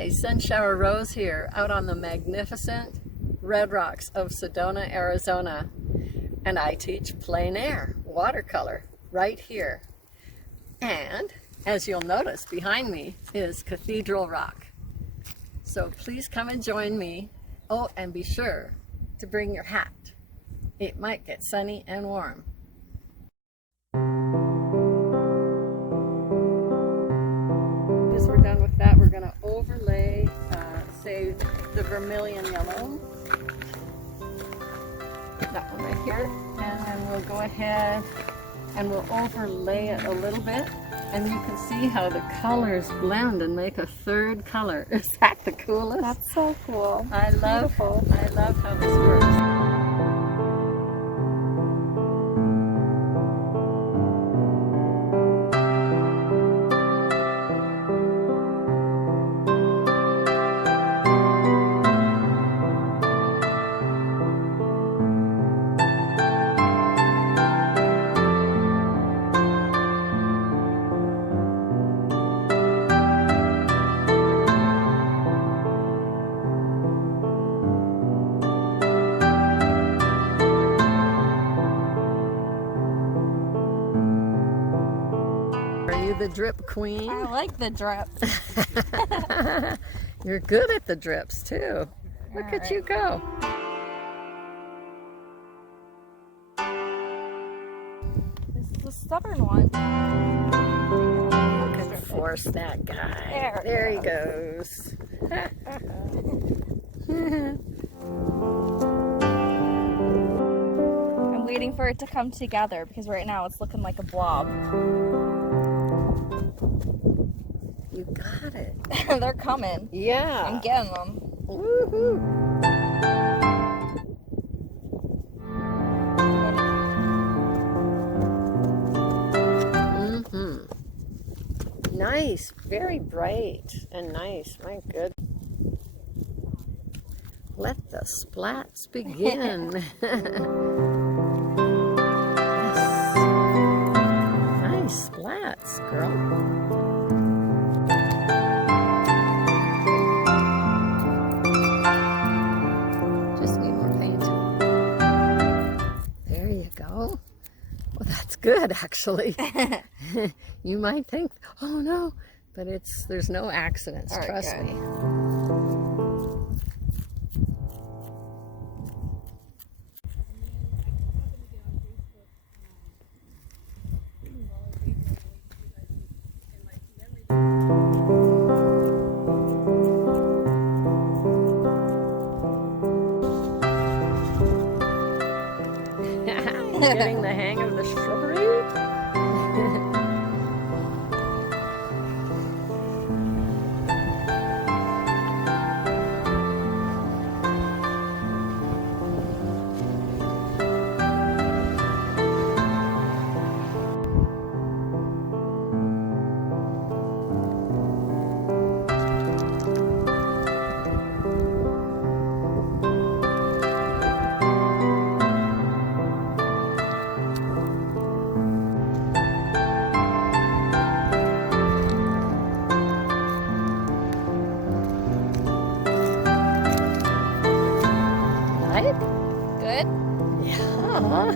Hi, Sunshower Rose here, out on the magnificent Red Rocks of Sedona, Arizona. And I teach plein air watercolor right here. And as you'll notice, behind me is Cathedral Rock. So please come and join me. Oh, and be sure to bring your hat. It might get sunny and warm. As we're done with that, we're going to overlay, say, the vermilion yellow. That one right here. And then we'll go ahead and we'll overlay it a little bit. And you can see how the colors blend and make a third color. Is that the coolest? That's so cool. I love how this works. Are you the drip queen? I like the drip. You're good at the drips too. Look at you go. This is the stubborn one. You can force that guy. There he goes. I'm waiting for it to come together because right now it's looking like a blob. You got it. They're coming. Yeah. I'm getting them. Woohoo. Nice. Very bright and nice. My good. Let the splats begin. Nice splats, girl. Good, actually. You might think, oh no, but there's no accidents, trust me. Getting the hang of the shrubbery. Good? Yeah.